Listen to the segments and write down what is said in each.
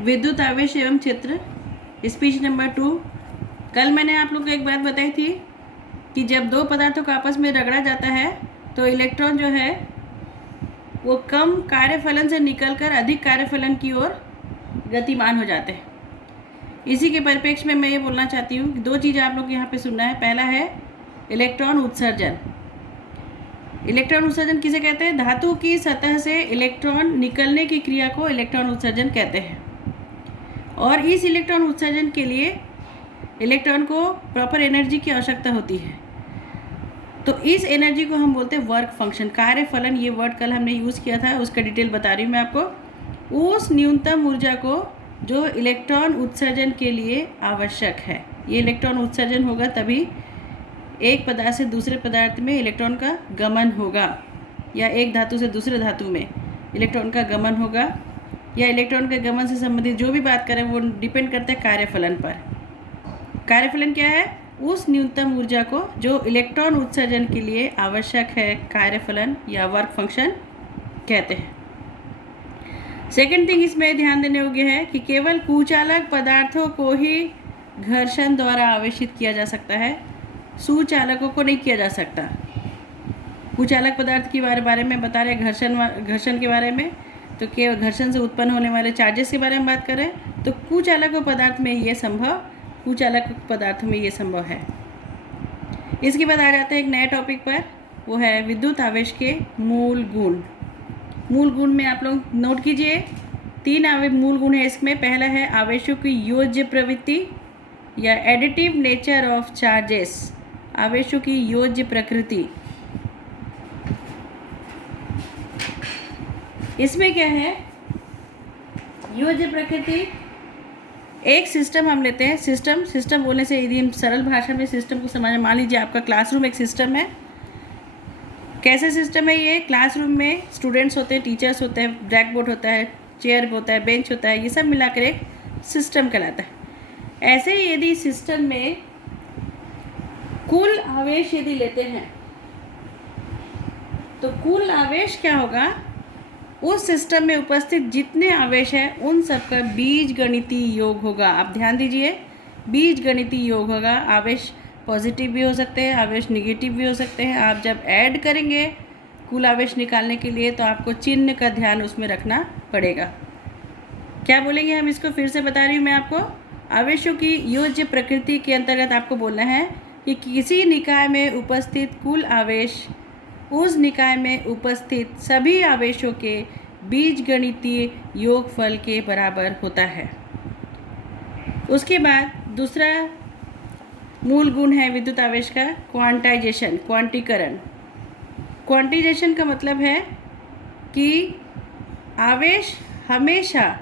विद्युत आवेश एवं क्षेत्र, स्पीच नंबर 2। कल मैंने आप लोग को एक बात बताई थी कि जब दो पदार्थों को आपस में रगड़ा जाता है तो इलेक्ट्रॉन जो है वो कम कार्यफलन से निकलकर अधिक कार्यफलन की ओर गतिमान हो जाते हैं। इसी के परिप्रेक्ष्य में मैं ये बोलना चाहती हूँ कि दो चीज़ें आप लोग यहाँ पे सुनना है। पहला है इलेक्ट्रॉन उत्सर्जन। इलेक्ट्रॉन उत्सर्जन किसे कहते हैं? धातु की सतह से इलेक्ट्रॉन निकलने की क्रिया को इलेक्ट्रॉन उत्सर्जन कहते हैं। और इस इलेक्ट्रॉन उत्सर्जन के लिए इलेक्ट्रॉन को प्रॉपर एनर्जी की आवश्यकता होती है। तो इस एनर्जी को हम बोलते हैं वर्क फंक्शन, कार्यफलन। ये वर्ड कल हमने यूज़ किया था, उसका डिटेल बता रही हूँ मैं आपको। उस न्यूनतम ऊर्जा को जो इलेक्ट्रॉन उत्सर्जन के लिए आवश्यक है। ये इलेक्ट्रॉन उत्सर्जन होगा तभी एक पदार्थ से दूसरे पदार्थ में इलेक्ट्रॉन का गमन होगा, या एक धातु से दूसरे धातु में इलेक्ट्रॉन का गमन होगा, या इलेक्ट्रॉन के गमन से संबंधित जो भी बात करें वो डिपेंड करता है कार्यफलन पर। कार्यफलन क्या है? उस न्यूनतम ऊर्जा को जो इलेक्ट्रॉन उत्सर्जन के लिए आवश्यक है, कार्यफलन या वर्क फंक्शन कहते हैं। सेकंड थिंग इसमें ध्यान देने योग्य है कि केवल कुचालक पदार्थों को ही घर्षण द्वारा आवेशित किया जा सकता है, सुचालकों को नहीं किया जा सकता। कुचालक पदार्थ के बारे में बता रहे घर्षण के बारे में, तो केवल घर्षण से उत्पन्न होने वाले चार्जेस के बारे में बात करें तो कुचालक पदार्थ में ये संभव, कुचालक पदार्थों में ये संभव है। इसके बाद आ जाते हैं एक नए टॉपिक पर, वो है विद्युत आवेश के मूल गुण। मूल गुण में आप लोग नोट कीजिए, 3 मूल गुण है इसमें। पहला है आवेशों की योज्य प्रवृत्ति या एडिटिव नेचर ऑफ चार्जेस, आवेशों की योज्य प्रकृति। इसमें क्या है योज्य प्रकृति? एक सिस्टम हम लेते हैं। सिस्टम बोलने से यदि हम सरल भाषा में सिस्टम को समझ, मान लीजिए आपका क्लासरूम एक सिस्टम है। कैसे सिस्टम है ये? क्लासरूम में स्टूडेंट्स होते हैं, टीचर्स होते हैं, ब्लैक बोर्ड होता है, चेयर होता है, बेंच होता है, ये सब मिलाकर एक सिस्टम कहलाता है। ऐसे ही यदि सिस्टम में कुल आवेश यदि लेते हैं तो कुल आवेश क्या होगा? उस सिस्टम में उपस्थित जितने आवेश हैं उन सबका बीजगणितीय योग होगा। आप ध्यान दीजिए, बीजगणितीय योग होगा। आवेश पॉजिटिव भी हो सकते हैं, आवेश निगेटिव भी हो सकते हैं। आप जब ऐड करेंगे कुल आवेश निकालने के लिए तो आपको चिन्ह का ध्यान उसमें रखना पड़ेगा। क्या बोलेंगे हम इसको? फिर से बता रही हूँ मैं आपको। आवेशों की योज्य प्रकृति के अंतर्गत आपको बोलना है कि किसी निकाय में उपस्थित कुल आवेश उस निकाय में उपस्थित सभी आवेशों के बीजगणितीय योगफल के बराबर होता है। उसके बाद दूसरा मूल गुण है विद्युत आवेश का क्वांटाइजेशन, क्वांटीकरण। क्वांटाइजेशन का मतलब है कि आवेश हमेशा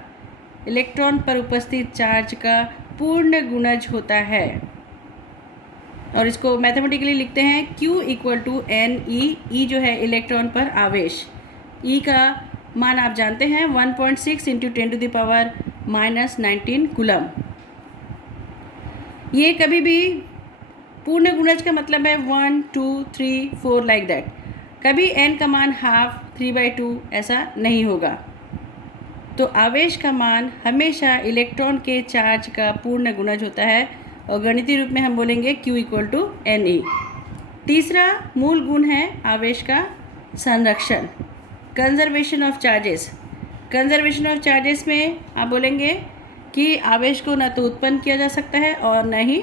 इलेक्ट्रॉन पर उपस्थित चार्ज का पूर्ण गुणज होता है, और इसको मैथमेटिकली लिखते हैं Q = NE। E जो है इलेक्ट्रॉन पर आवेश, E का मान आप जानते हैं 1.6 × 10⁻⁻19 कूलम। ये कभी भी पूर्ण गुणज का मतलब है 1, 2, 3, 4 लाइक दैट। कभी n का मान हाफ, 3/2 ऐसा नहीं होगा। तो आवेश का मान हमेशा इलेक्ट्रॉन के चार्ज का पूर्ण गुणज होता है, और गणितीय रूप में हम बोलेंगे Q = NE। तीसरा मूल गुण है आवेश का संरक्षण, conservation of charges. Conservation of charges में आप बोलेंगे कि आवेश को न तो उत्पन्न किया जा सकता है और न ही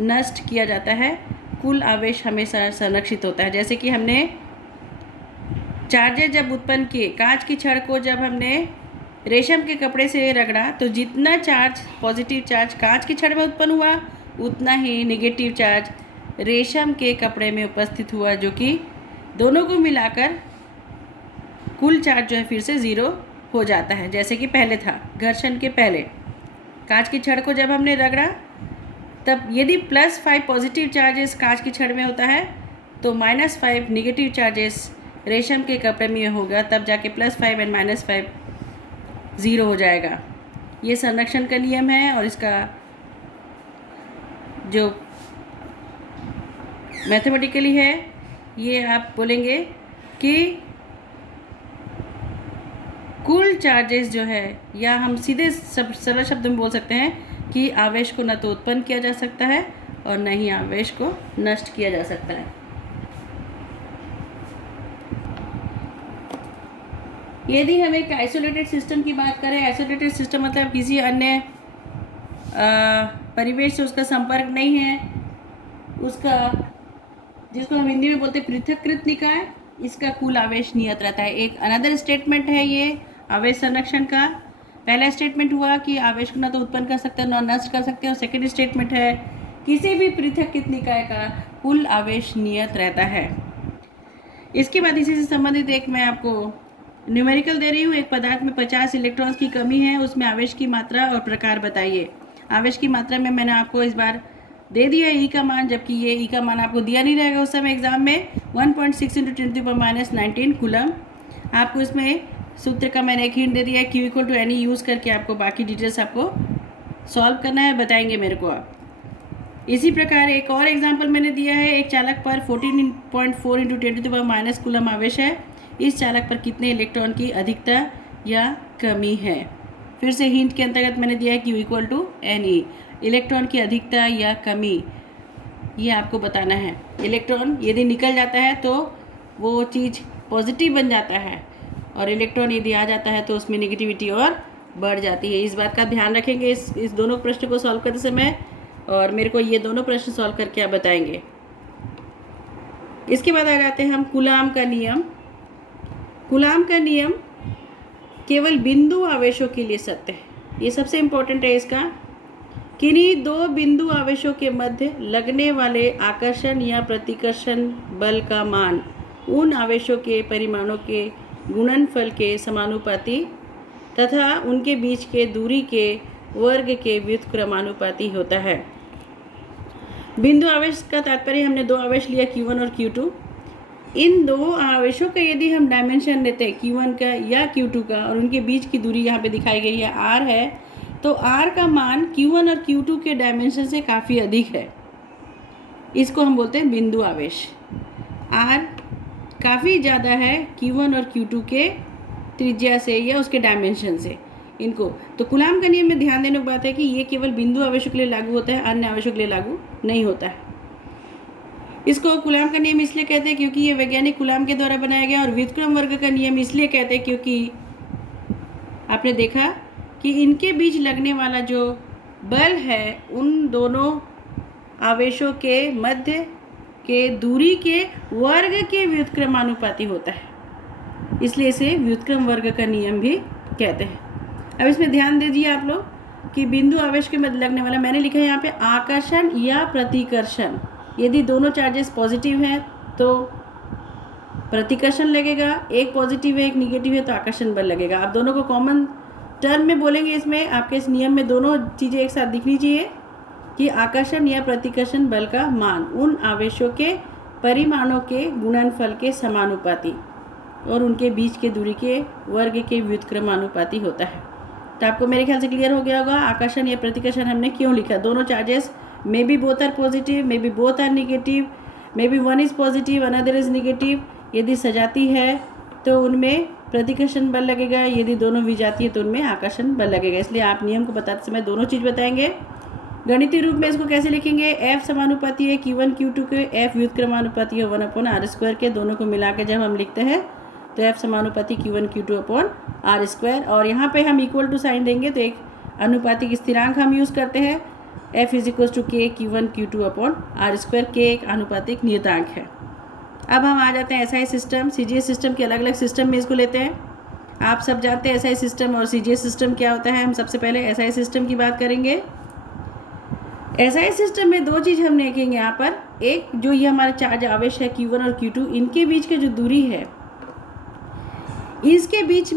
नष्ट किया जाता है। कुल आवेश हमेशा संरक्षित होता है। जैसे कि हमने चार्जेस जब उत्पन्न किए, कांच की छड़ को जब हमने रेशम के कपड़े से रगड़ा तो जितना चार्ज, पॉजिटिव चार्ज कांच की छड़ में उत्पन्न हुआ उतना ही नेगेटिव चार्ज रेशम के कपड़े में उपस्थित हुआ, जो कि दोनों को मिलाकर कुल चार्ज जो है फिर से 0 हो जाता है, जैसे कि पहले था। घर्षण के पहले कांच की छड़ को जब हमने रगड़ा तब यदि +5 पॉजिटिव चार्जेस कांच की छड़ में होता है तो -5 नेगेटिव चार्जेस रेशम के कपड़े में होगा, तब जाके +5 और -5 0 हो जाएगा। ये संरक्षण का नियम है, और इसका जो मैथमेटिकली है ये आप बोलेंगे कि कुल चार्जेस जो है, या हम सीधे सरल शब्द में बोल सकते हैं कि आवेश को न तो उत्पन्न किया जा सकता है और न ही आवेश को नष्ट किया जा सकता है। यदि हम एक आइसोलेटेड सिस्टम की बात करें, आइसोलेटेड सिस्टम मतलब किसी अन्य परिवेश से उसका संपर्क नहीं है, उसका, जिसको हम हिंदी में बोलते हैं पृथक्कृत निकाय, इसका कुल आवेश नियत रहता है। एक अनदर स्टेटमेंट है ये आवेश संरक्षण का। पहला स्टेटमेंट हुआ कि आवेश को न तो उत्पन्न कर सकते हैं न नष्ट कर सकते हैं, और सेकेंड स्टेटमेंट है किसी भी पृथक्कृत निकाय का कुल आवेश नियत रहता है। इसके बाद इसी से संबंधित एक मैं आपको न्यूमेरिकल दे रही हूँ। एक पदार्थ में 50 इलेक्ट्रॉन्स की कमी है, उसमें आवेश की मात्रा और प्रकार बताइए। आवेश की मात्रा में मैंने आपको इस बार दे दिया ई का मान, जबकि ये ई का मान आपको दिया नहीं रहेगा उस समय एग्जाम में। 1.6 × 10⁻⁻19 कूलम। आपको इसमें सूत्र का मैंने एक हिंट दे दिया है, Q = Ne यूज़ करके आपको बाकी डिटेल्स आपको सॉल्व करना है, बताएंगे मेरे को आप। इसी प्रकार एक और एग्जाम्पल मैंने दिया है, एक चालक पर 14.4 × 10⁻⁻ कूलम आवेश है। इस चालक पर कितने इलेक्ट्रॉन की अधिकता या कमी है। फिर से हिंट के अंतर्गत मैंने दिया है Q = Ne, इलेक्ट्रॉन की अधिकता या कमी, ये आपको बताना है। इलेक्ट्रॉन यदि निकल जाता है तो वो चीज़ पॉजिटिव बन जाता है, और इलेक्ट्रॉन यदि आ जाता है तो उसमें नेगेटिविटी और बढ़ जाती है। इस बात का ध्यान रखेंगे इस दोनों प्रश्न को सॉल्व करते समय, और मेरे को ये दोनों प्रश्न सॉल्व करके आप बताएंगे। इसके बाद आ जाते हैं हम कूलाम का नियम। कूलाम का नियम केवल बिंदु आवेशों के लिए सत्य है। ये सबसे इम्पोर्टेंट है इसका। किन्हीं दो बिंदु आवेशों के मध्य लगने वाले आकर्षण या प्रतिकर्षण बल का मान उन आवेशों के परिमाणों के गुणनफल के समानुपाती तथा उनके बीच के दूरी के वर्ग के व्युत्क्रमानुपाती होता है। बिंदु आवेश का तात्पर्य, हमने दो आवेश लिया Q1 और Q2। इन दो आवेशों का यदि हम डायमेंशन लेते हैं Q1 का या Q2 का, और उनके बीच की दूरी यहाँ पे दिखाई गई है R है, तो R का मान Q1 और Q2 के डायमेंशन से काफ़ी अधिक है। इसको हम बोलते हैं बिंदु आवेश। R काफ़ी ज़्यादा है Q1 और Q2 के त्रिज्या से या उसके डायमेंशन से इनको। तो कूलाम का नियम में ध्यान देने की बात है कि ये केवल बिंदु आवेशों के लिए लागू होता है, अन्य आवेशों के लिए लागू नहीं होता है। इसको कूलाम का नियम इसलिए कहते हैं क्योंकि ये वैज्ञानिक कूलाम के द्वारा बनाया गया, और व्युत्क्रम वर्ग का नियम इसलिए कहते हैं क्योंकि आपने देखा कि इनके बीच लगने वाला जो बल है उन दोनों आवेशों के मध्य के दूरी के वर्ग के व्युत्क्रमानुपाती होता है, इसलिए इसे व्युत्क्रम वर्ग का नियम भी कहते हैं। अब इसमें ध्यान दीजिए आप लोग कि बिंदु आवेश के मध्य लगने वाला, मैंने लिखा है यहाँ पे आकर्षण या प्रतिकर्षण। यदि दोनों चार्जेस पॉजिटिव हैं तो प्रतिकर्षण लगेगा, एक पॉजिटिव है एक निगेटिव है तो आकर्षण बल लगेगा। आप दोनों को कॉमन टर्म में बोलेंगे, इसमें आपके इस नियम में दोनों चीज़ें एक साथ दिखनी चाहिए कि आकर्षण या प्रतिकर्षण बल का मान उन आवेशों के परिमाणों के गुणनफल के समानुपाती और उनके बीच के दूरी के वर्ग के व्युत्क्रमानुपाती होता है। तो आपको मेरे ख्याल से क्लियर हो गया होगा आकर्षण या प्रतिकर्षण हमने क्यों लिखा। दोनों charges may be both are positive, may be both are negative, may be one is positive another is negative. यदि सजाती है तो उनमें प्रतिकर्षण बल लगेगा, यदि दोनों विजाती है तो उनमें आकर्षण बल लगेगा। इसलिए आप नियम को बताते समय दोनों चीज़ बताएंगे। गणितीय रूप में इसको कैसे लिखेंगे, F समानुपाती है Q1 Q2 के, F व्युत्क्रमानुपाती है 1/r², के दोनों को मिला के जब हम लिखते हैं तो F समानुपाती Q1 Q2/r², और यहाँ पे हम इक्वल टू साइन देंगे तो एक अनुपातिक स्थिरांक हम यूज़ करते हैं, F = K Q1 Q2/r², K एक अनुपातिक नियतांक है। अब हम आ जाते हैं SI सिस्टम, CGS सिस्टम के अलग अलग सिस्टम में इसको लेते हैं। आप सब जानते हैं SI सिस्टम और CGS सिस्टम क्या होता है। हम सबसे पहले SI सिस्टम की बात करेंगे। SI सिस्टम में दो चीज़ हम देखेंगे यहाँ पर, एक जो ये हमारा चार्ज आवेश है Q1 और Q2, इनके बीच की जो दूरी है, इसके बीच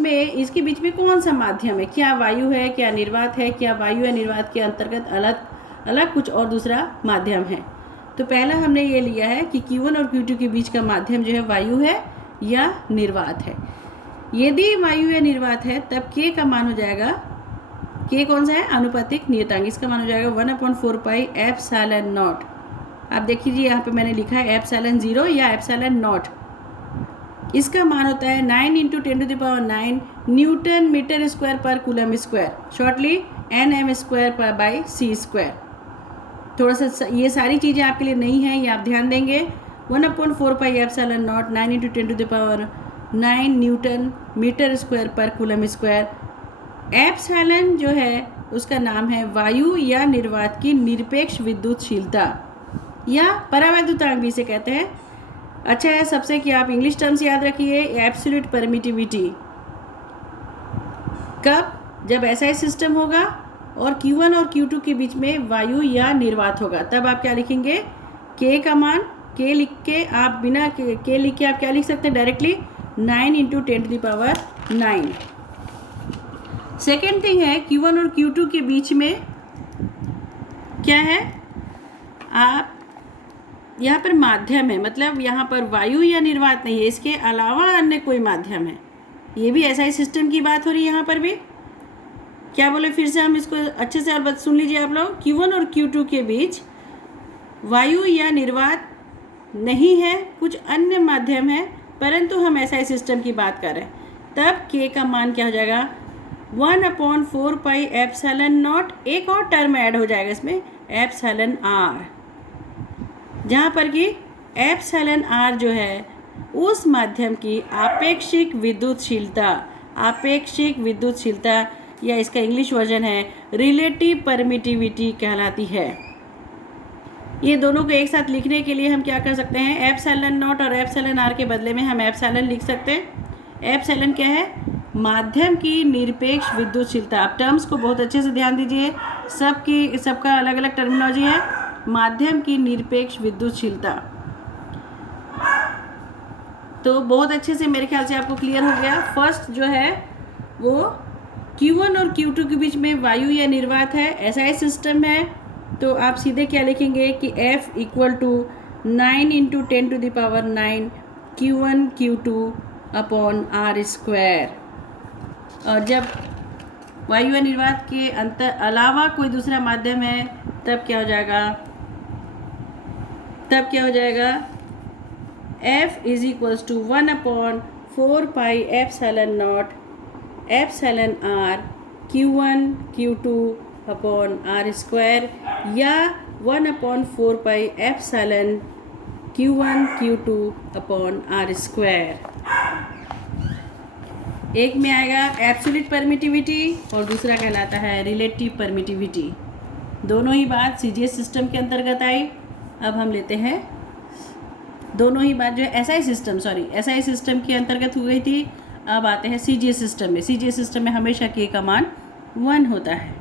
में कौन सा माध्यम है, क्या वायु है, क्या निर्वात है, क्या वायु या निर्वात के अंतर्गत अलग कुछ और दूसरा माध्यम है। तो पहला हमने ये लिया है कि Q1 और Q2 के बीच का माध्यम जो है वायु है या निर्वात है। यदि वायु या निर्वात है तब K का मान हो जाएगा, K कौन सा है, अनुपातिक नियतांक, इसका मान हो जाएगा 1/4πε0। आप देख लीजिए यहाँ पे मैंने लिखा है ε0 या ε0। इसका मान होता है 9 इंटू 10⁹ न्यूटन मीटर स्क्वायर पर coulomb square, shortly NM square पर बाई C स्क्वायर। थोड़ा सा ये सारी चीज़ें आपके लिए नहीं हैं, ये आप ध्यान देंगे। 1/4πε0 9 इंटू 10⁹ न्यूटन मीटर स्क्वायर पर कूलम स्क्वायर। एप्सिलॉन जो है उसका नाम है वायु या निर्वात की निरपेक्ष विद्युतशीलता या परावैद्युतांक भी इसे कहते हैं। अच्छा है सबसे कि आप इंग्लिश टर्म्स याद रखिए। एब्सोल्यूट परमिटिविटी कब, जब ऐसा सिस्टम होगा और Q1 और Q2 के बीच में वायु या निर्वात होगा, तब आप क्या लिखेंगे, K का मान, K लिख के आप बिना K लिख के आप क्या लिख सकते हैं डायरेक्टली 9 इंटू 10⁹। सेकेंड थिंग है Q1 और Q2 के बीच में क्या है, आप यहाँ पर माध्यम है, मतलब यहाँ पर वायु या निर्वात नहीं है, इसके अलावा अन्य कोई माध्यम है। ये भी ऐसा ही सिस्टम की बात हो रही है। यहाँ पर भी क्या बोले, फिर से हम इसको अच्छे से और सुन लीजिए आप लोग। Q1 और Q2 के बीच वायु या निर्वात नहीं है, कुछ अन्य माध्यम है, परंतु हम ऐसा ही सिस्टम की बात कर रहे हैं, तब K का मान क्या हो जाएगा 1/4πε0। एक और टर्म ऐड हो जाएगा इसमें, एप्सिलॉन R, जहाँ पर कि एप्सिलॉन R जो है उस माध्यम की आपेक्षिक विद्युतशीलता या इसका इंग्लिश वर्जन है रिलेटिव परमिटिविटी कहलाती है। ये दोनों को एक साथ लिखने के लिए हम क्या कर सकते हैं, एप्सिलॉन0 और एप्सिलॉन R के बदले में हम एप्सिलॉन लिख सकते हैं। एप्सिलॉन क्या है, माध्यम की निरपेक्ष विद्युतशीलता। आप टर्म्स को बहुत अच्छे से ध्यान दीजिए, सबका अलग अलग टर्मिनोलॉजी है। माध्यम की निरपेक्ष विद्युतशीलता, तो बहुत अच्छे से मेरे ख्याल से आपको क्लियर हो गया। फर्स्ट जो है वो Q1 और Q2 के बीच में वायु या निर्वात है, ऐसा ही सिस्टम है, तो आप सीधे क्या लिखेंगे कि F = 9 into 10⁹ Q1 Q2 upon R²। और जब वायु या निर्वात के अंतर अलावा कोई दूसरा माध्यम है, तब क्या हो जाएगा, F = 1/4πε0 epsilon R Q1 Q2 upon R² या 1/4πε Q1 Q2 अपॉन R²। एक में आएगा एब्सोल्यूट परमिटिविटी और दूसरा कहलाता है रिलेटिव परमिटिविटी। दोनों ही बात CGS सिस्टम के अंतर्गत आई। अब हम लेते हैं दोनों ही बात जो है SI सिस्टम के अंतर्गत हो गई थी। अब आते हैं CGS सिस्टम में। CGS सिस्टम में हमेशा K का मान 1 होता है।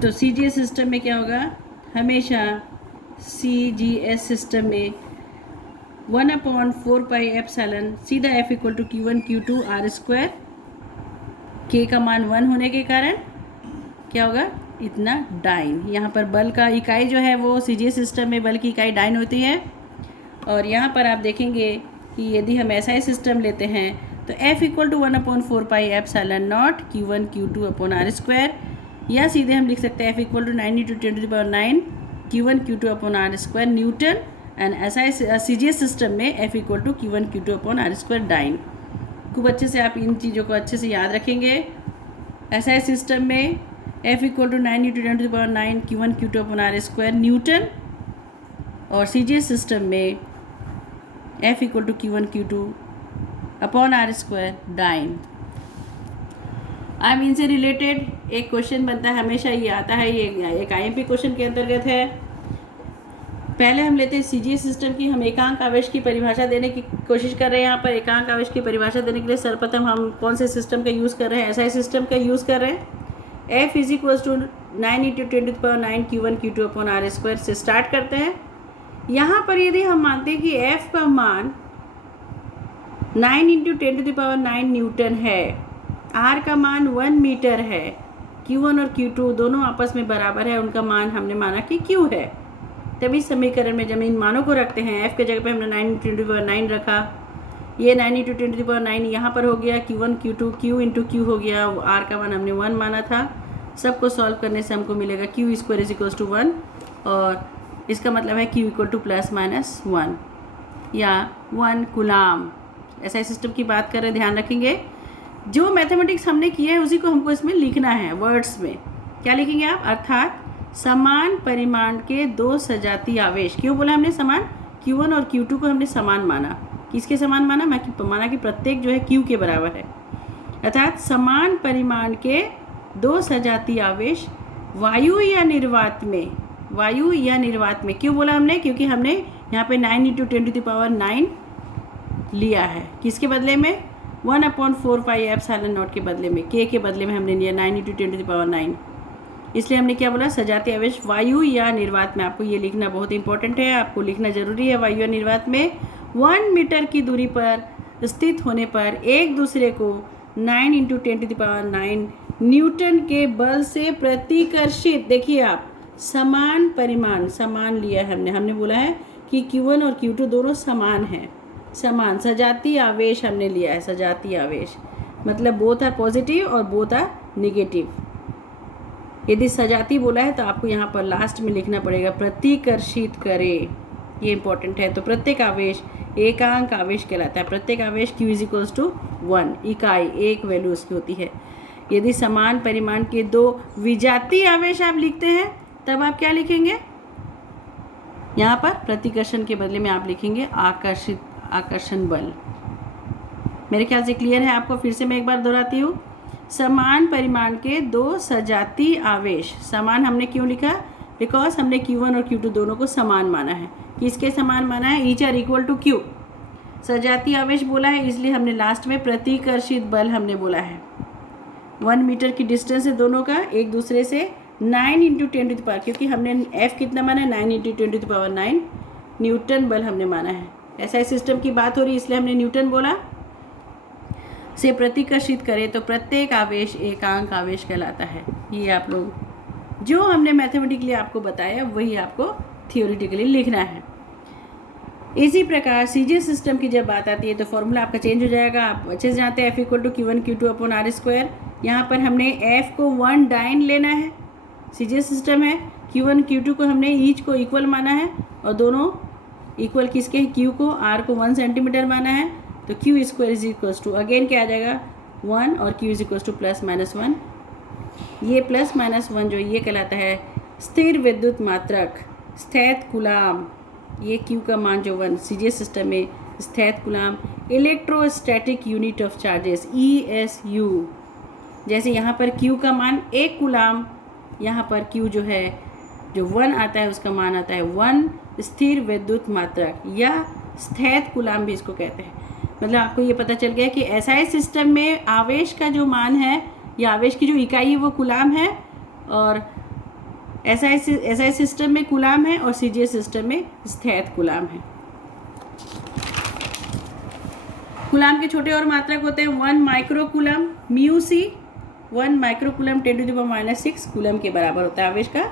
तो CGS सिस्टम में क्या होगा, हमेशा CGS सिस्टम में 1/4πε सीधा F = Q1 Q2 R²। K का मान 1 होने के कारण क्या होगा, इतना डाइन। यहाँ पर बल का इकाई जो है वो CGS सिस्टम में बल की इकाई डाइन होती है। और यहाँ पर आप देखेंगे कि यदि हम ऐसा ही सिस्टम लेते हैं तो F = 1/4πε0 Q1 Q2 upon R², या सीधे हम लिख सकते हैं F = 9 into 10⁹ Q1 Q2 upon R² newton. And ऐसा CGS सिस्टम में F = Q1 Q2 upon R² dyne. खूब अच्छे से आप इन चीज़ों को अच्छे से याद रखेंगे। ऐसा सिस्टम में F = 9 into 10⁹ Q1 Q2 upon R² newton, और CGS सिस्टम में F = Q1 Q2 upon R² dyne. अब इनसे रिलेटेड एक क्वेश्चन बनता है, हमेशा ये आता है, ये एक IMP क्वेश्चन के अंतर्गत है। पहले हम लेते हैं CGS सिस्टम की। हम एकांक आवेश की परिभाषा देने की कोशिश कर रहे हैं। यहाँ पर एकांक आवेश की परिभाषा देने के लिए सर्वप्रथम हम कौन से सिस्टम का यूज़ कर रहे हैं, SI सिस्टम का यूज़ कर रहे हैं। F = 9 into 10⁹ Q1 Q2 upon R² से स्टार्ट करते हैं। यहाँ पर यदि हम मानते हैं कि F का मान 9 इंटू 10⁹ न्यूटन है, R का मान 1 मीटर है, Q1 और Q2 दोनों आपस में बराबर है, उनका मान हमने माना कि Q है। तभी समीकरण में जब इन मानों को रखते हैं, F के जगह पे हमने 9 इंटू 10⁹ रखा, ये 9 इंटू 10⁹ यहाँ पर हो गया Q1 Q2 Q into Q हो गया, R का मान हमने 1 माना था। सबको सॉल्व करने से हमको मिलेगा Q² = 1, और इसका मतलब है Q = +-1। या 1 कूलाम। SI सिस्टम की बात कर रहे, ध्यान रखेंगे। जो मैथमेटिक्स हमने किया है उसी को हमको इसमें लिखना है वर्ड्स में। क्या लिखेंगे आप? अर्थात समान परिमाण के दो सजातीय आवेश। क्यों बोला हमने समान? Q1 और Q2 को हमने समान माना। किसके समान माना? माना कि प्रत्येक जो है Q के बराबर है। अर्थात समान परिमाण के दो सजातीय आवेश वायु या निर्वात में। क्यों बोला हमने? क्योंकि हमने यहाँ पे 9 × 10⁹ लिया है। किसके बदले में? 1/4 πε0 के बदले में, k के बदले में हमने लिया 9 × 10⁹। इसलिए हमने क्या बोला? सजातीय आवेश वायु या निर्वात में। आपको ये लिखना बहुत इंपॉर्टेंट है, आपको लिखना जरूरी है। वायु या निर्वात में 1 मीटर की दूरी पर स्थित होने पर एक दूसरे को 9 × 10⁹ न्यूटन के बल से प्रतिकर्षित। देखिए आप, समान परिमाण, समान लिया है हमने बोला है कि Q1 और Q2 दोनों समान हैं। समान सजातीय आवेश हमने लिया है। सजातीय आवेश मतलब बोथ आर पॉजिटिव और बोथ आर नेगेटिव। यदि सजातीय बोला है तो आपको यहाँ पर लास्ट में लिखना पड़ेगा प्रतिकर्षित करे, ये इंपॉर्टेंट है। तो प्रत्येक आवेश एकांक आवेश कहलाता है। प्रत्येक आवेश Q = 1 इकाई, एक वैल्यू उसकी होती है। यदि समान परिमाण के दो विजातीय आवेश आप लिखते हैं तब आप क्या लिखेंगे? यहाँ पर प्रतिकर्षण के बदले में आप लिखेंगे आकर्षण बल। मेरे ख्याल से क्लियर है आपको। फिर से मैं एक बार दोहराती हूँ। समान परिमाण के दो सजातीय आवेश। समान हमने क्यों लिखा? बिकॉज हमने Q1 और Q2 दोनों को समान माना है। किसके समान माना है? Each are equal to Q। सजातीय आवेश बोला है इसलिए हमने लास्ट में प्रतिकर्षित बल हमने बोला है। 1 मीटर की डिस्टेंस है दोनों का एक दूसरे से 9 × 10⁻, क्योंकि हमने F कितना माना है? 9 × 10⁹ न्यूटन बल हमने माना है। SI सिस्टम की बात हो रही इसलिए हमने न्यूटन बोला। से प्रतिकर्षित करें तो प्रत्येक आवेश एकांक आवेश कहलाता है। ये आप लोग जो हमने मैथमेटिकली आपको बताया वही आपको थियोरिटिकली लिखना है। इसी प्रकार CJ सिस्टम की जब बात आती है तो फॉर्मूला आपका चेंज हो जाएगा। आप अच्छे से जानते हैं F = Q1 Q2/r²। यहाँ पर हमने F को 1 डाइन लेना है। CJ सिस्टम है, Q1 Q2 को हमने ईच को इक्वल माना है और दोनों इक्वल किसके? Q को, R को 1 सेंटीमीटर माना है। तो Q² = अगेन क्या आ जाएगा? 1 और Q = +-1। ये +-1 जो ये कहलाता है स्थिर विद्युत मात्रक, स्थैत कूलाम। ये Q का मान जो 1 CJ सिस्टम में statcoulomb, electrostatic unit of charges ESU। जैसे यहाँ पर Q का मान 1 कूलाम, यहाँ पर Q जो है जो 1 आता है उसका मान आता है 1 स्थिर विद्युत मात्रक या स्थैत कूलाम भी इसको कहते हैं। मतलब आपको ये पता चल गया कि SI सिस्टम में आवेश का जो मान है या आवेश की जो इकाई है वो कूलाम है, और SI सिस्टम में कूलाम है और CJ सिस्टम में स्थैत कूलाम है। कूलाम के छोटे और मात्रक होते हैं 1 micro coulomb μc। 1 micro coulomb 10⁻⁻⁶ coulomb के बराबर होता है। आवेश का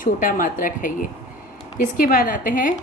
छोटा मात्रक है ये। इसके बाद आते हैं